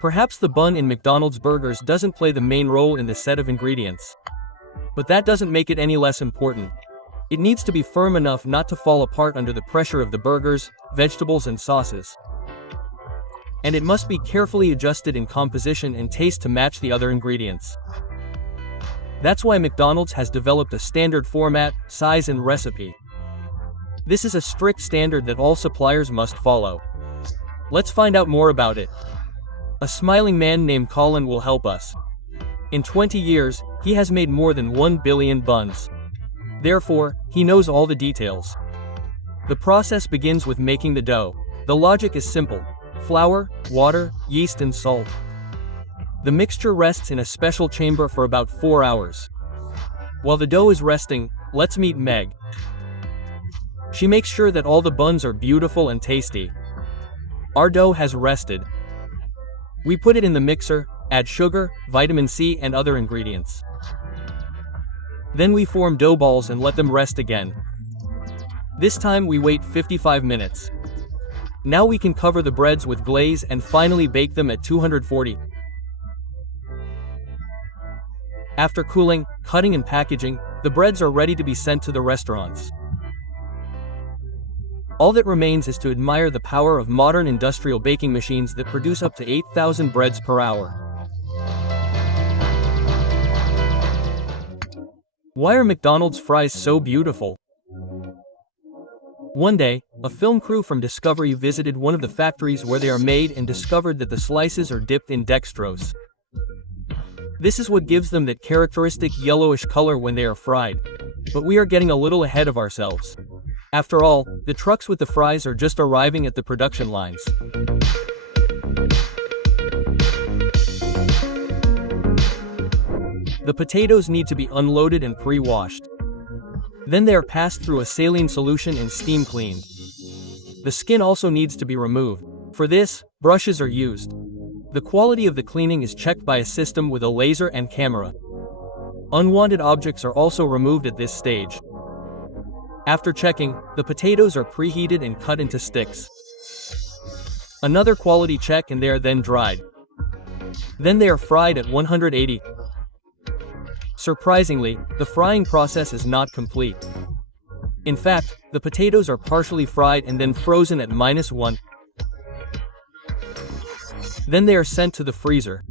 Perhaps the bun in McDonald's burgers doesn't play the main role in the set of ingredients. But that doesn't make it any less important. It needs to be firm enough not to fall apart under the pressure of the burgers, vegetables and sauces. And it must be carefully adjusted in composition and taste to match the other ingredients. That's why McDonald's has developed a standard format, size and recipe. This is a strict standard that all suppliers must follow. Let's find out more about it. A smiling man named Colin will help us. In 20 years, he has made more than 1 billion buns. Therefore, he knows all the details. The process begins with making the dough. The logic is simple: flour, water, yeast and salt. The mixture rests in a special chamber for about 4 hours. While the dough is resting, let's meet Meg. She makes sure that all the buns are beautiful and tasty. Our dough has rested. We put it in the mixer, add sugar, vitamin C and other ingredients. Then we form dough balls and let them rest again. This time we wait 55 minutes. Now we can cover the breads with glaze and finally bake them at 240. After cooling, cutting and packaging, the breads are ready to be sent to the restaurants. All that remains is to admire the power of modern industrial baking machines that produce up to 8,000 breads per hour. Why are McDonald's fries so beautiful? One day, a film crew from Discovery visited one of the factories where they are made and discovered that the slices are dipped in dextrose. This is what gives them that characteristic yellowish color when they are fried. But we are getting a little ahead of ourselves. After all, the trucks with the fries are just arriving at the production lines. The potatoes need to be unloaded and pre-washed. Then they are passed through a saline solution and steam cleaned. The skin also needs to be removed. For this, brushes are used. The quality of the cleaning is checked by a system with a laser and camera. Unwanted objects are also removed at this stage. After checking, the potatoes are preheated and cut into sticks. Another quality check and they are then dried. Then they are fried at 180. Surprisingly, the frying process is not complete. In fact, the potatoes are partially fried and then frozen at -1. Then they are sent to the freezer.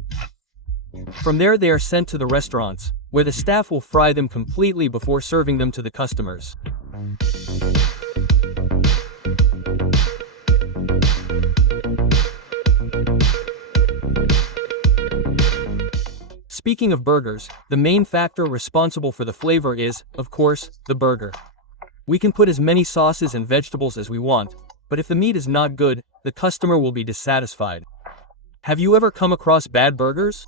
From there they are sent to the restaurants, where the staff will fry them completely before serving them to the customers. Speaking of burgers, the main factor responsible for the flavor is, of course, the burger. We can put as many sauces and vegetables as we want, but if the meat is not good, the customer will be dissatisfied. Have you ever come across bad burgers?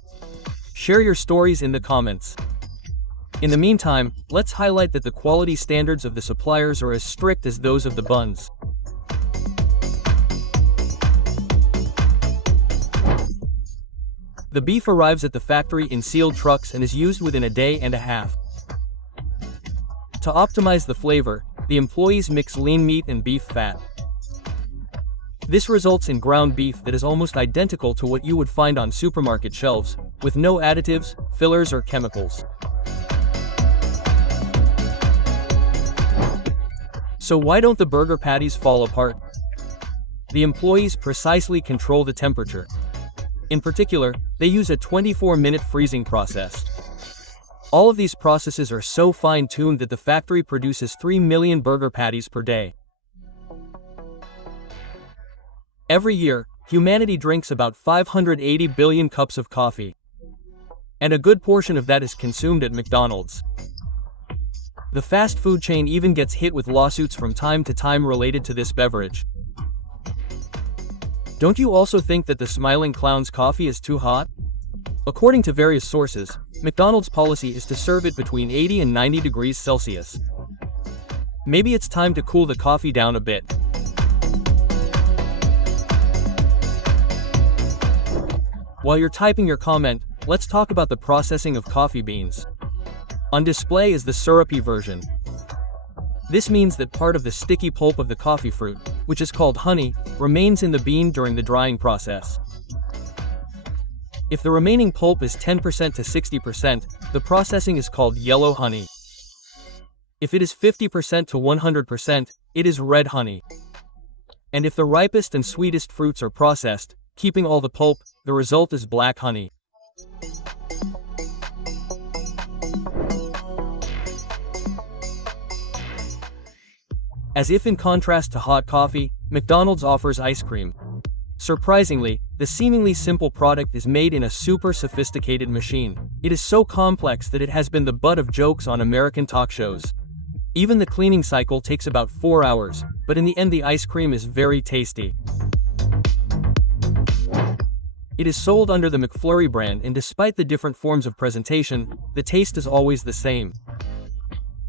Share your stories in the comments. In the meantime, let's highlight that the quality standards of the suppliers are as strict as those of the buns. The beef arrives at the factory in sealed trucks and is used within a day and a half. To optimize the flavor, the employees mix lean meat and beef fat. This results in ground beef that is almost identical to what you would find on supermarket shelves, with no additives, fillers or chemicals. So why don't the burger patties fall apart? The employees precisely control the temperature. In particular, they use a 24-minute freezing process. All of these processes are so fine-tuned that the factory produces 3 million burger patties per day. Every year, humanity drinks about 580 billion cups of coffee. And a good portion of that is consumed at McDonald's. The fast food chain even gets hit with lawsuits from time to time related to this beverage. Don't you also think that the Smiling Clown's coffee is too hot? According to various sources, McDonald's policy is to serve it between 80 and 90 degrees Celsius. Maybe it's time to cool the coffee down a bit. While you're typing your comment, let's talk about the processing of coffee beans. On display is the syrupy version. This means that part of the sticky pulp of the coffee fruit, which is called honey, remains in the bean during the drying process. If the remaining pulp is 10% to 60%, the processing is called yellow honey. If it is 50% to 100%, it is red honey. And if the ripest and sweetest fruits are processed, keeping all the pulp, the result is black honey. As if in contrast to hot coffee, McDonald's offers ice cream. Surprisingly, the seemingly simple product is made in a super sophisticated machine. It is so complex that it has been the butt of jokes on American talk shows. Even the cleaning cycle takes about 4 hours, but in the end the ice cream is very tasty. It is sold under the McFlurry brand, and despite the different forms of presentation, the taste is always the same.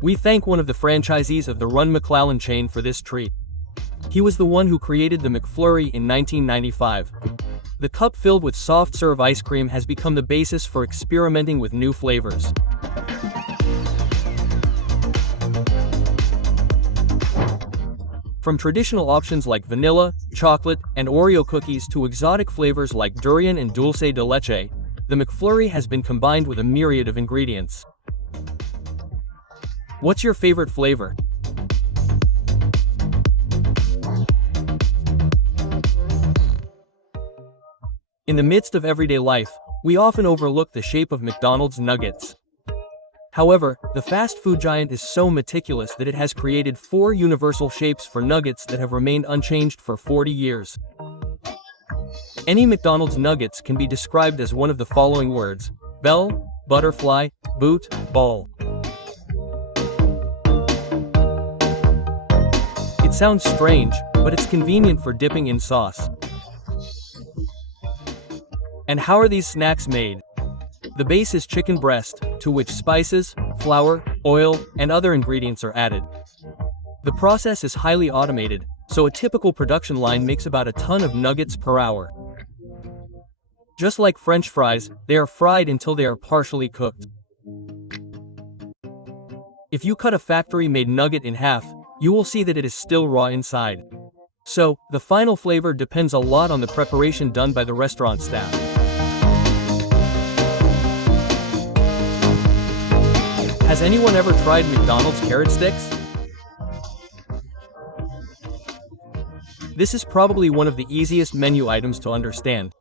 We thank one of the franchisees of the Run McClellan chain for this treat. He was the one who created the McFlurry in 1995. The cup filled with soft-serve ice cream has become the basis for experimenting with new flavors. From traditional options like vanilla, chocolate, and Oreo cookies to exotic flavors like durian and dulce de leche, the McFlurry has been combined with a myriad of ingredients. What's your favorite flavor? In the midst of everyday life, we often overlook the shape of McDonald's nuggets. However, the fast food giant is so meticulous that it has created 4 universal shapes for nuggets that have remained unchanged for 40 years. Any McDonald's nuggets can be described as one of the following words: bell, butterfly, boot, ball. It sounds strange, but it's convenient for dipping in sauce. And how are these snacks made? The base is chicken breast, to which spices, flour, oil, and other ingredients are added. The process is highly automated, so a typical production line makes about a ton of nuggets per hour. Just like French fries, they are fried until they are partially cooked. If you cut a factory-made nugget in half, you will see that it is still raw inside. So, the final flavor depends a lot on the preparation done by the restaurant staff. Has anyone ever tried McDonald's carrot sticks? This is probably one of the easiest menu items to understand.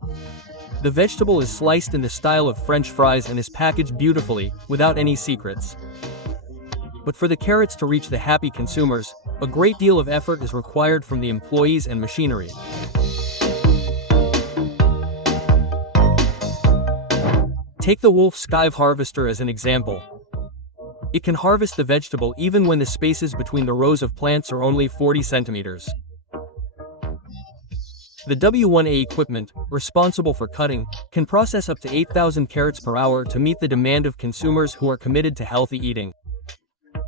The vegetable is sliced in the style of French fries and is packaged beautifully, without any secrets. But for the carrots to reach the happy consumers, a great deal of effort is required from the employees and machinery. Take the Wolf Skive harvester as an example. It can harvest the vegetable even when the spaces between the rows of plants are only 40 centimeters. The W1A equipment, responsible for cutting, can process up to 8,000 carrots per hour to meet the demand of consumers who are committed to healthy eating.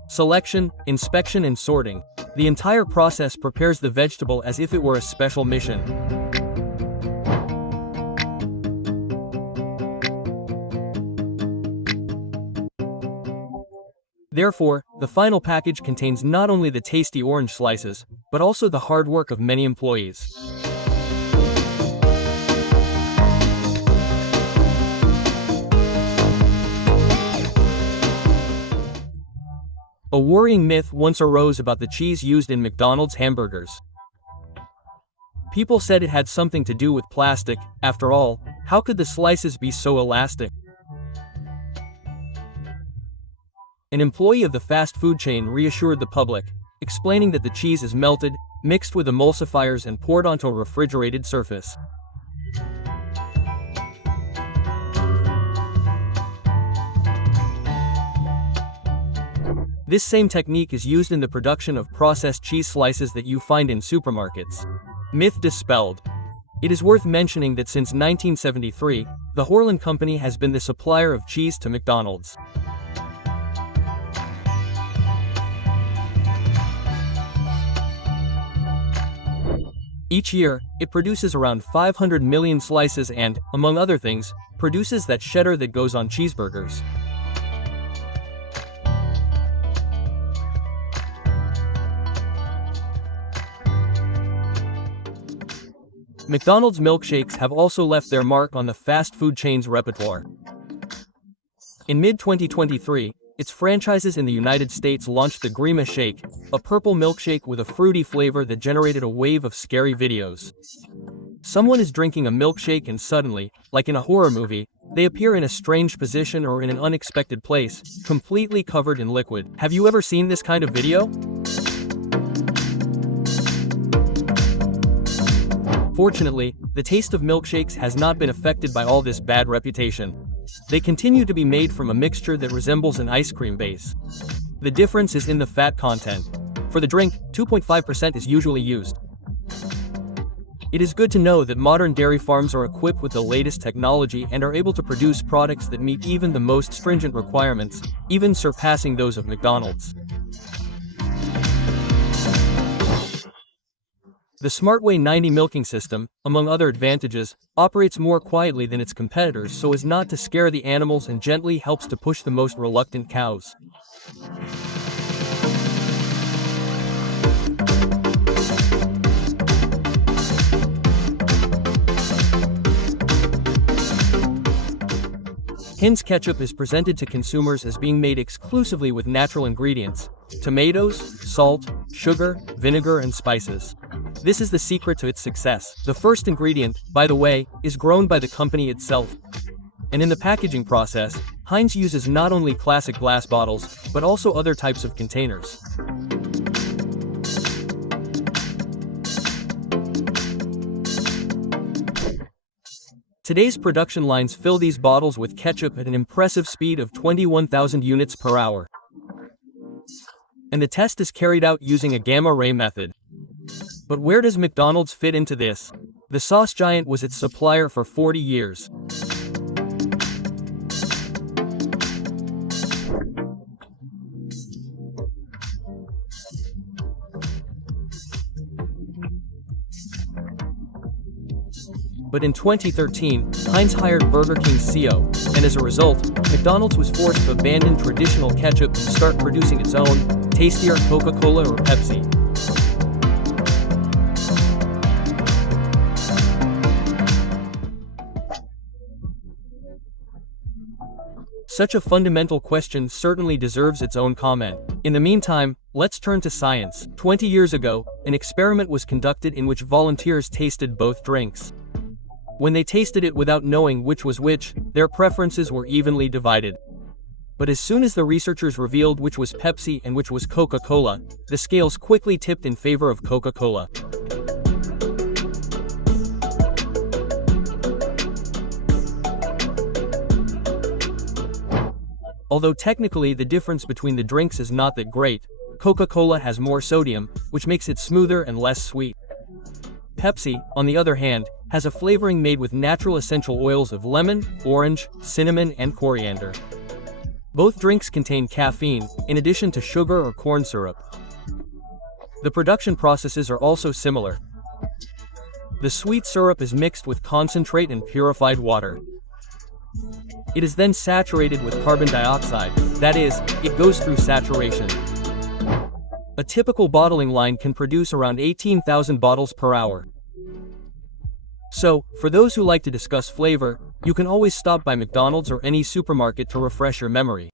Selection, inspection, and sorting. The entire process prepares the vegetable as if it were a special mission. Therefore, the final package contains not only the tasty orange slices, but also the hard work of many employees. A worrying myth once arose about the cheese used in McDonald's hamburgers. People said it had something to do with plastic. After all, how could the slices be so elastic? An employee of the fast food chain reassured the public, explaining that the cheese is melted, mixed with emulsifiers, and poured onto a refrigerated surface. This same technique is used in the production of processed cheese slices that you find in supermarkets. Myth dispelled. It is worth mentioning that since 1973, the Horlan Company has been the supplier of cheese to McDonald's. Each year, it produces around 500 million slices and, among other things, produces that cheddar that goes on cheeseburgers. McDonald's milkshakes have also left their mark on the fast food chain's repertoire. In mid-2023, its franchises in the United States launched the Grima Shake, a purple milkshake with a fruity flavor that generated a wave of scary videos. Someone is drinking a milkshake and suddenly, like in a horror movie, they appear in a strange position or in an unexpected place, completely covered in liquid. Have you ever seen this kind of video? Fortunately, the taste of milkshakes has not been affected by all this bad reputation. They continue to be made from a mixture that resembles an ice cream base. The difference is in the fat content. For the drink, 2.5% is usually used. It is good to know that modern dairy farms are equipped with the latest technology and are able to produce products that meet even the most stringent requirements, even surpassing those of McDonald's. The SmartWay 90 milking system, among other advantages, operates more quietly than its competitors so as not to scare the animals and gently helps to push the most reluctant cows. Heinz ketchup is presented to consumers as being made exclusively with natural ingredients: tomatoes, salt, sugar, vinegar, and spices. This is the secret to its success. The first ingredient, by the way, is grown by the company itself. And in the packaging process, Heinz uses not only classic glass bottles, but also other types of containers. Today's production lines fill these bottles with ketchup at an impressive speed of 21,000 units per hour. And the test is carried out using a gamma ray method. But where does McDonald's fit into this? The sauce giant was its supplier for 40 years. But in 2013, Heinz hired Burger King's CEO, and as a result, McDonald's was forced to abandon traditional ketchup and start producing its own, tastier Coca-Cola or Pepsi. Such a fundamental question certainly deserves its own comment. In the meantime, let's turn to science. 20 years ago, an experiment was conducted in which volunteers tasted both drinks. When they tasted it without knowing which was which, their preferences were evenly divided. But as soon as the researchers revealed which was Pepsi and which was Coca-Cola, the scales quickly tipped in favor of Coca-Cola. Although technically the difference between the drinks is not that great, Coca-Cola has more sodium, which makes it smoother and less sweet. Pepsi, on the other hand, has a flavoring made with natural essential oils of lemon, orange, cinnamon, and coriander. Both drinks contain caffeine, in addition to sugar or corn syrup. The production processes are also similar. The sweet syrup is mixed with concentrate and purified water. It is then saturated with carbon dioxide, that is, it goes through saturation. A typical bottling line can produce around 18,000 bottles per hour. So, for those who like to discuss flavor, you can always stop by McDonald's or any supermarket to refresh your memory.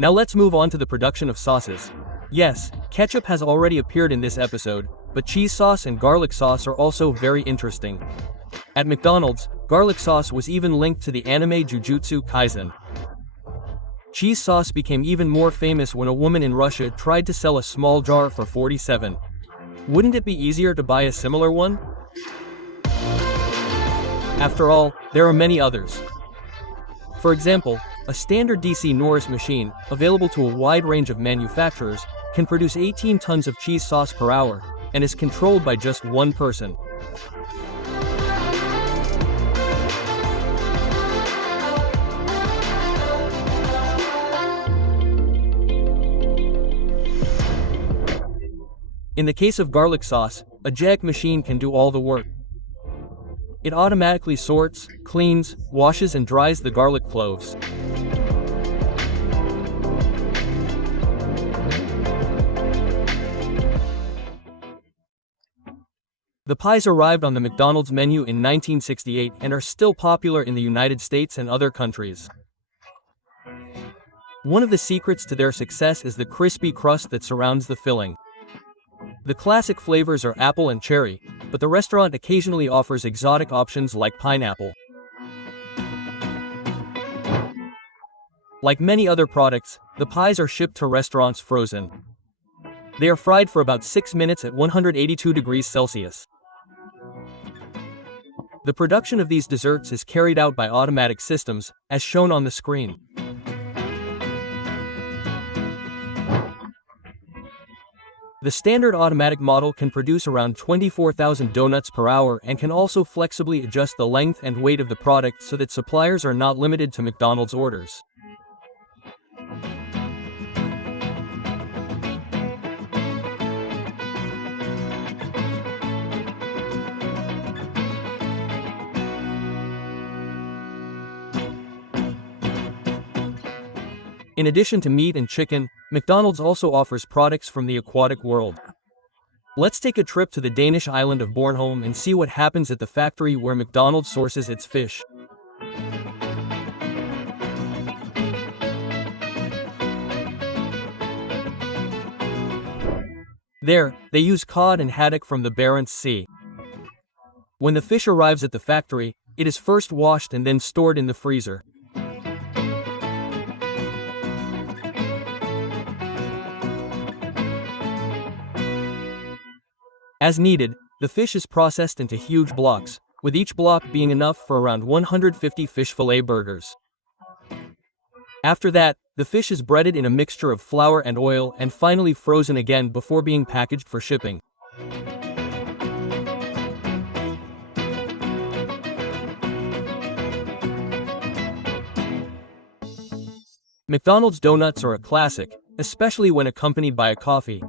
Now let's move on to the production of sauces. Yes, ketchup has already appeared in this episode, but cheese sauce and garlic sauce are also very interesting. At McDonald's, garlic sauce was even linked to the anime Jujutsu Kaisen. Cheese sauce became even more famous when a woman in Russia tried to sell a small jar for 47. Wouldn't it be easier to buy a similar one? After all, there are many others. For example, a standard DC Norris machine, available to a wide range of manufacturers, can produce 18 tons of cheese sauce per hour, and is controlled by just one person. In the case of garlic sauce, a Jag machine can do all the work. It automatically sorts, cleans, washes and dries the garlic cloves. The pies arrived on the McDonald's menu in 1968 and are still popular in the United States and other countries. One of the secrets to their success is the crispy crust that surrounds the filling. The classic flavors are apple and cherry, but the restaurant occasionally offers exotic options like pineapple. Like many other products, the pies are shipped to restaurants frozen. They are fried for about 6 minutes at 182 degrees Celsius. The production of these desserts is carried out by automatic systems, as shown on the screen. The standard automatic model can produce around 24,000 donuts per hour and can also flexibly adjust the length and weight of the product so that suppliers are not limited to McDonald's orders. In addition to meat and chicken, McDonald's also offers products from the aquatic world. Let's take a trip to the Danish island of Bornholm and see what happens at the factory where McDonald's sources its fish. There, they use cod and haddock from the Barents Sea. When the fish arrives at the factory, it is first washed and then stored in the freezer. As needed, the fish is processed into huge blocks, with each block being enough for around 150 fish fillet burgers. After that, the fish is breaded in a mixture of flour and oil and finally frozen again before being packaged for shipping. McDonald's donuts are a classic, especially when accompanied by a coffee.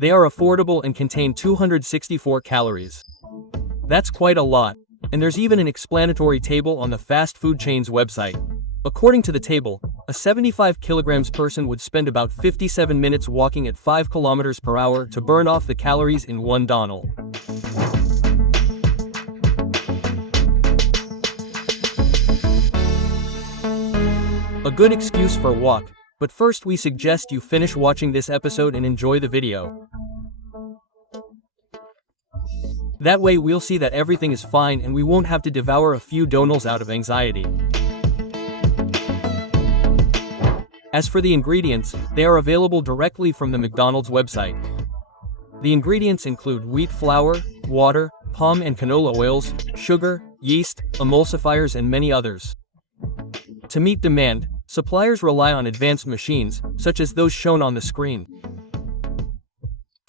They are affordable and contain 264 calories. That's quite a lot, and there's even an explanatory table on the fast food chain's website. According to the table, a 75 kilograms person would spend about 57 minutes walking at 5 kilometers per hour to burn off the calories in one Donald. A good excuse for a walk, but first we suggest you finish watching this episode and enjoy the video. That way we'll see that everything is fine and we won't have to devour a few donuts out of anxiety. As for the ingredients, they are available directly from the McDonald's website. The ingredients include wheat flour, water, palm and canola oils, sugar, yeast, emulsifiers and many others. To meet demand, suppliers rely on advanced machines, such as those shown on the screen.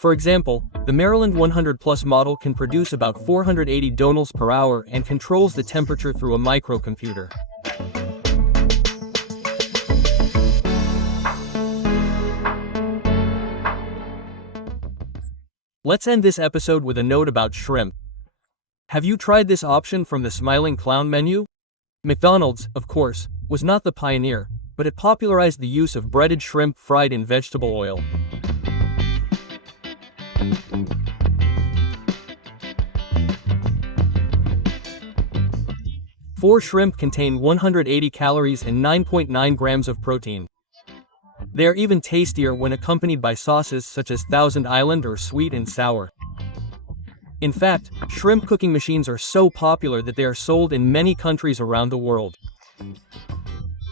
For example, the Maryland 100 Plus model can produce about 480 donuts per hour and controls the temperature through a microcomputer. Let's end this episode with a note about shrimp. Have you tried this option from the Smiling Clown menu? McDonald's, of course, was not the pioneer, but it popularized the use of breaded shrimp fried in vegetable oil. Four shrimp contain 180 calories and 9.9 grams of protein. They are even tastier when accompanied by sauces such as Thousand Island or sweet and sour. In fact, shrimp cooking machines are so popular that they are sold in many countries around the world.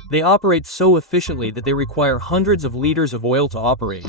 They operate so efficiently that they require hundreds of liters of oil to operate.